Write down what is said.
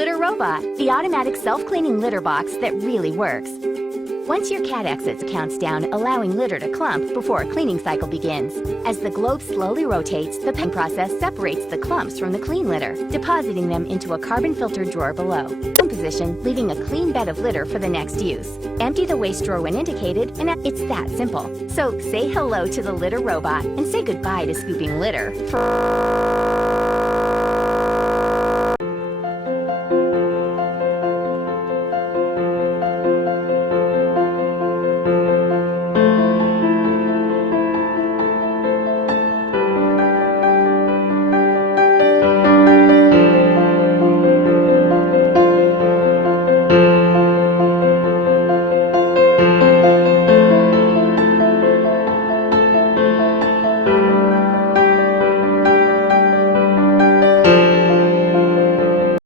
Litter Robot, the automatic self-cleaning litter box that really works. Once your cat exits, it counts down, allowing litter to clump before a cleaning cycle begins. As the globe slowly rotates, the pen process separates the clumps from the clean litter, depositing them into a carbon-filtered drawer below. Position, leaving a clean bed of litter for the next use. Empty the waste drawer when indicated, and it's that simple. So say hello to the Litter Robot and say goodbye to scooping litter.